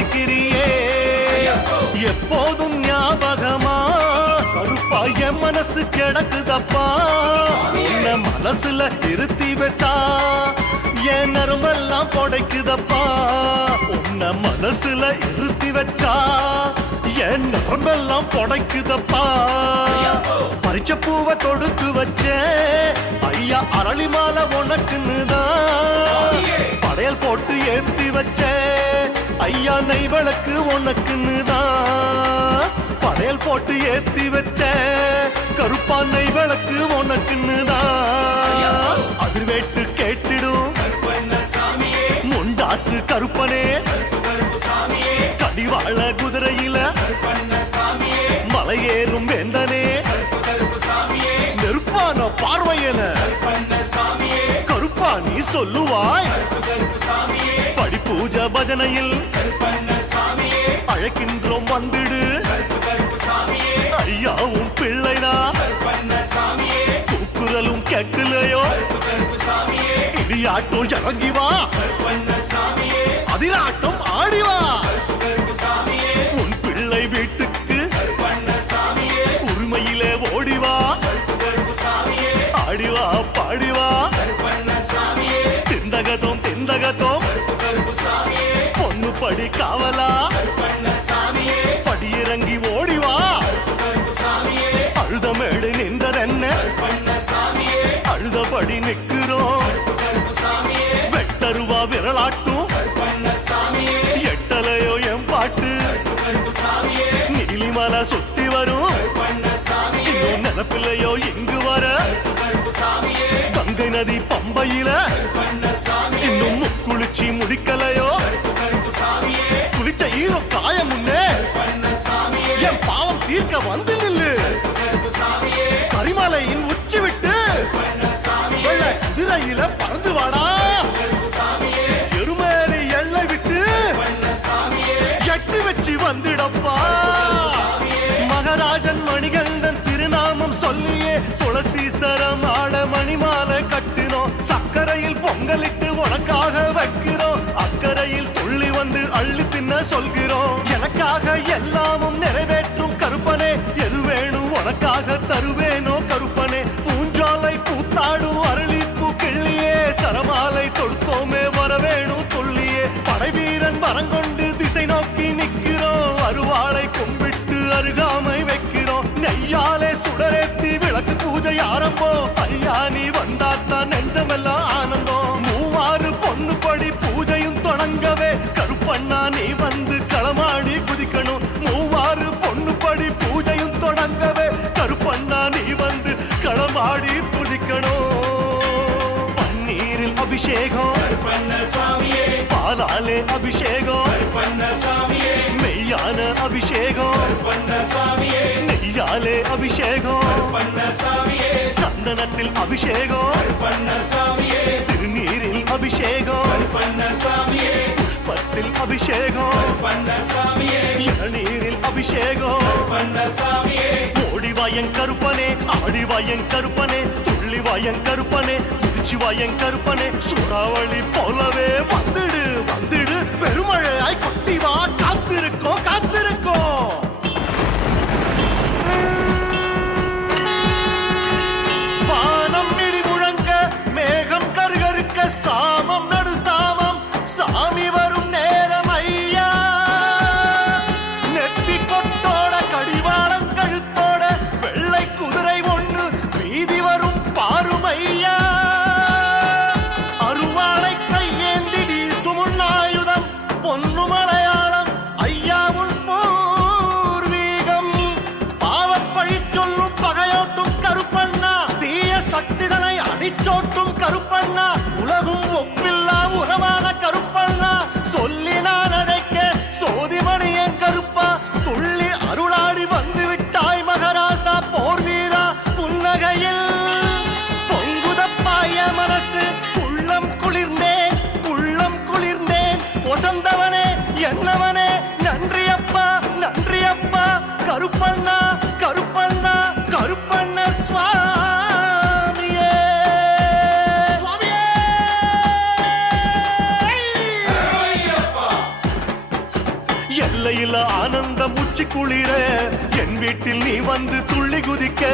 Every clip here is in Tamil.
துதிக்கிறியே எப்போதும் ஞாபகமா கருப்பா என் மனசு கிடக்குதப்பா உன்னை மனசுல இருத்தி வச்சா என் நரம்பெல்லாம் புடைக்குதப்பா உன்னை மனசுல இருத்தி வச்சா என் நரம்பெல்லாம் புடைக்குதப்பா பறிச்ச பூவை தொடுத்து வச்ச ஐயா அரளி மாலை உனக்குன்னுதான் படையல் போட்டு ஏத்தி வச்ச ஐயா நெய் விளக்கு உனக்குன்னுதான் படையல் போட்டு ஏத்தி வச்ச கருப்பா நெய் விளக்கு உனக்குன்னுதான் அதிர்வேட்டு கேட்டிடும் முண்டாசு கருப்பனே கடிவாள குதிரையில மலையேறும் வேந்தனே நெருப்பான பார்வையன கருப்பா நீ சொல்லுவாய் படி பூஜை பஜனையில் அழைக்கின்றோம் வந்துடு ஐயாவும் பிள்ளைனா கூக்குரலும் கேட்கலையோ இடியாட்டம் இறங்கி வா அதிராட்டம் ஆடிவா உன் பிள்ளை வீட்டுக்கு உரிமையிலே ஓடிவா ஆடிவா பாடிவா திந்தகத்தோம் திந்தகத்தோம் பொண்ணு படி காவலா படியிறங்கி ஓடிவா அழுதமேடு நின்றதென்ன அழுதபடி நிற்கிறோம் வெட்டருவா விரலாட்டும் எட்டலையோ என் பாட்டு நீலிமலை சுத்தி வரும் இன்னும் நினப்பில்லையோ இங்கு வர கங்கை நதி பம்பையில இன்னும் முக்குளிச்சி முடிக்கலையோ குளிச்ச ஈரோ காய முன்னே என் பாவம் தீர்க்க வந்து நில்லு கரிமலையின் உச்சி விட்டு வெள்ள குதிரையில பறந்து வாடா எருமேலி எல்லை விட்டு எட்டு வச்சு வந்துடப்பா மகராஜன் மணிகண்டன் திருநாமம் சொல்லியே துளசீசரம் ஆட மணிமாலை கட்டினோம் சக்கரையில் பொங்கலிட்டு உனக்காக வைக்கிறோம் அக்கறையில் துள்ளி வந்து அள்ளி தின்ன சொல்கிறோம் எனக்காக எல்லாமும் நிறைவேற்றும் கருப்பனே எது வேணும் உனக்காக தருவேனோ கருப்பனே பூஞ்சாலை பூத்தாடும் அரளிப்பூ கிள்ளியே சரமாலை தொடுத்தோமே வரவேணும் துள்ளியே படைவீரன் வரங்கொண்டு திசை நோக்கி நிற்கிறோம் அருவாளை கும்பிட்டு அருகாமை வைக்கிறோம் நெய்யாலே சுடரேத்தி விளக்கு பூஜை ஆரம்பம் ஐயா நீ வந்தாத்தான் நெஞ்சமெல்லாம் ஆனந்தம் மூவாறு பொண்ணு படி பூஜையும் தொடங்கவே கருப்பண்ணா நீ வந்து களமாடி குதிக்கணும் மூவாறு பொண்ணு படி பூஜையும் தொடங்கவே கருப்பண்ணா நீ வந்து களமாடி குதிக்கணும் பன்னீரில் அபிஷேகம் பாலாலே அபிஷேகம் மெய்யான அபிஷேகம் நெய்யாலே அபிஷேகம் சந்தனத்தில் அபிஷேகம் திருநீரில் அபிஷேகம் புஷ்பத்தில் அபிஷேகம் இளநீரில் அபிஷேகம் ஓடிவாயன் கருப்பனே ஆடிவாயன் கருப்பனே துள்ளிவாயன் கருப்பனே குதிச்சுவாயன் கருப்பனே சூறாவளி போலவே வந்துடு வந்துடு பெருமழையாய் கொட்டிவா காத்திருக்கோம் காத்திருக்கோம் வானம் இடி முழங்க மேகம் கருகருக்க சாமம் நடு சாமம் சாமி வரும் நேரம் ஐயா நெத்தி கொட்டோட கடிவாளம் கழுத்தோட வெள்ளை குதிரை ஒண்ணு வீதி வரும் பாரும் ஐயா அருவாளை கையேந்தி வீசும் ஆயுதம் பொன்னு மலையாளம் ஐயாவுள் பூர்வீகம் பாவப்பழி சொல்லும் பகையோட்டும் கருப்பண்ணா தீய சக்திகளை அடிச்சோட்டும் கருப்பண்ணா உலகும் ஒப்பில்லா உறவான கருப்பண்ணா சொல்லி நான் அழைக்க சோதிமணியன் கருப்பா துள்ளி அருளாடி வந்து விட்டாய் மகராசா போர் வீரா புன்னகையில் பொங்குதப்பாய மனசு உள்ளம் குளிர்ந்தேன் வசந்தவனே என்ன எல்லையில ஆனந்தம் உச்சி குளிர என் வீட்டில் நீ வந்து துள்ளி குதிக்க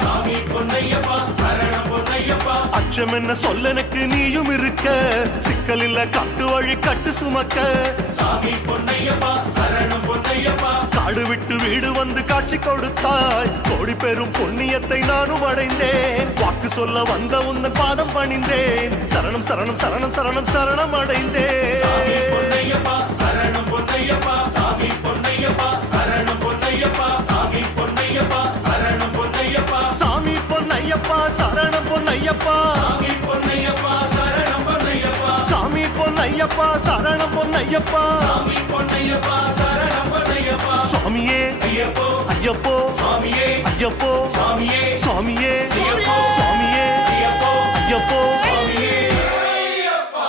சாமி பொன்னையப்பா சரணம் பொன்னையப்பா அச்சம் என்ன சொல்ல எனக்கு நீயும் இருக்க சிக்கல் இல்ல கட்டு வழி கட்டு சுமக்க சாமி பொன்னையப்பா சரணம் பொன்னையப்பா காடு விட்டு வீடு வந்து காட்சி கொடுத்தாய் கோடி பெரும் புண்ணியத்தை நானும் அடைந்தேன் வாக்கு சொல்ல வந்த உந்தன் பாதம் பணிந்தேன் சரணம் சரணம் சரணம் சரணம் சரணம் அடைந்தேன் சாமி பொன்னையப்பா சரணம் பொன்னையப்பா சாமி பொன்னையப்பா சரணம் பொன்னையப்பா சாமி பொன்னையப்பா சரணம் பொன்னையப்பா சாமி பொன்னையப்பா சரணம் பொன்னையப்பா சாமி பொன்னையப்பா சரணம் பொன்னையப்பா சாமி பொன்னையப்பா சரணம் பொன்னையப்பா சாமி பொன்னையப்பா சரணம் பொன்னையப்பா சுவாமியே ஐயப்போ ஐயப்போ சுவாமியே ஐயப்போ சுவாமியே சுவாமியே ஐயப்போ சுவாமியே ஐயப்போ ஐயப்போ சுவாமியே ஐயப்பா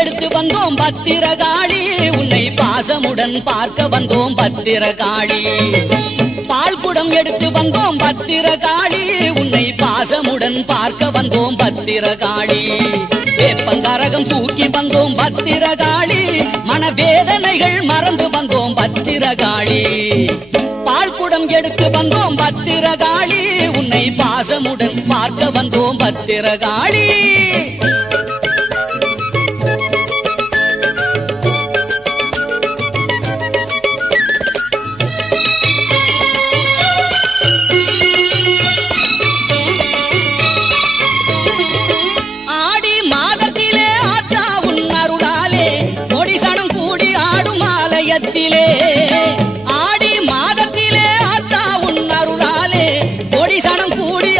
எடுத்து வந்தோம் பத்திரகாளி, உன்னை பாசமுடன் பார்க்க வந்தோம் பத்திரகாளி. பால்குடம் எடுத்து வந்தோம் பத்திரகாளி, உன்னை பாசமுடன் பார்க்க வந்தோம் பத்திரகாளி. வேப்பங்கரகம் தூக்கி வந்தோம் பத்திரகாளி, மனவேதனைகள் மறந்து வந்தோம் பத்திரகாளி. பால்குடம் எடுத்து வந்தோம் பத்திரகாளி, உன்னை பாசமுடன் பார்க்க வந்தோம் பத்திரகாளி. ஆடி மாதத்திலே ஆத்தா உன் அருளாலே கொடி சனம் கூடி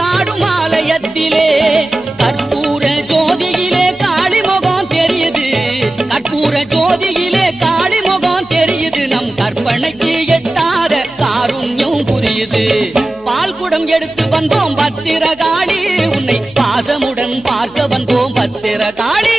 ஆடும் ஆலயத்திலே கற்பூர ஜோதியிலே காளி முகம் தெரியுது, கற்பூர ஜோதியிலே காளி முகம் தெரியுது. நம் கற்பனைக்கு எட்டாத காருண்யம் புரியுது. பால்குடம் எடுத்து வந்தோம் பத்திரகாளி, உன்னை பாசமுடன் பார்க்க வந்தோம் பத்திரகாளி.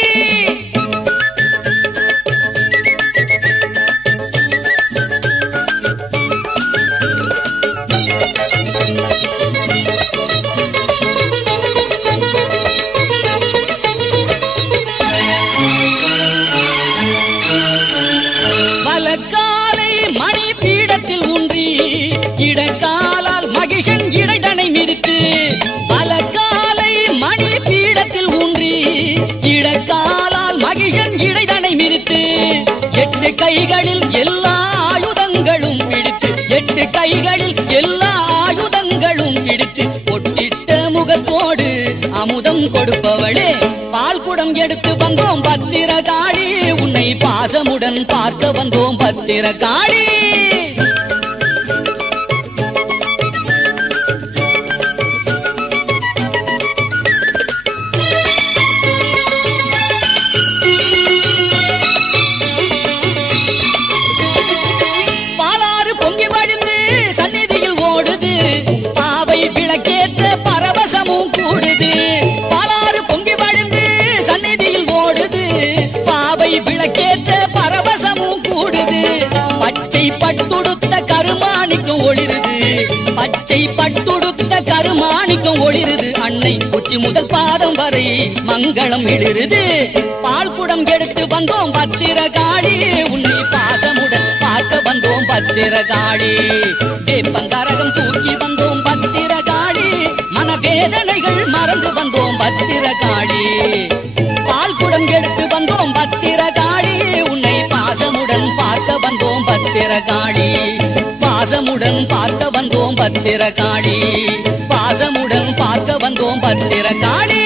காலை மணி பீடத்தில் ஊன்றி இடக்காலால் மகிஷன் இடைதனை மிதித்து, பலக்காலை மணி பீடத்தில் ஊன்றி இடக்காலால் மகிஷன் இடைதனை மிதித்து, 8 கைகளில் எல்லா ஆயுதங்களும் பிடித்து, 8 கைகளில் எல்லா ஆயுதங்களும் பிடித்து, பொட்டிட்ட முகத்தோடு அமுதம் கொடுப்பவளே பால்குடம் எடுத்து வந்தோம் பத்திரகாளி, உன்னை பாசமுடன் பார்க்க வந்தோம் பத்திரகாளி. பாலாறு பொங்கி வழிந்து சந்நிதியில் ஓடுது, பாவை விளக்கேற்ற பரவசமும் கூடுது. பாலாறு பொங்கி வழிந்து சந்நிதியில் ஓடுது, பாவை விளக்கேற்ற பரவசமும் கூடுது. பச்சை பட்டுடுத்த கருமாணிக்கும் ஒளிருது, பச்சை பட்டுடுத்த கருமாணிக்கும் ஒளிருது. அன்னை உச்சி முதல் பாதம் வரை மங்களம் எழுது. பால்குடம் எடுத்து வந்தோம் பத்திரகாளி, உன்னை பாசமுடன் பார்க்க வந்தோம் பத்திரகாளி. வேப்பங்கரகம் தூக்கி வந்தோம் பத்திரகாளி, மனவேதனைகள் மறந்து வந்தோம் பத்திரகாளி. பால்குடம் எடுத்து வந்தோம் பத்திரகாளி, உன்னை பாசமுடன் பார்க்க வந்தோம் பத்திரகாளி. பாசமுடன் பார்க்க வந்தோம் பத்திரகாளி, பாசமுடன் பார்க்க வந்தோம் பத்திரகாளி.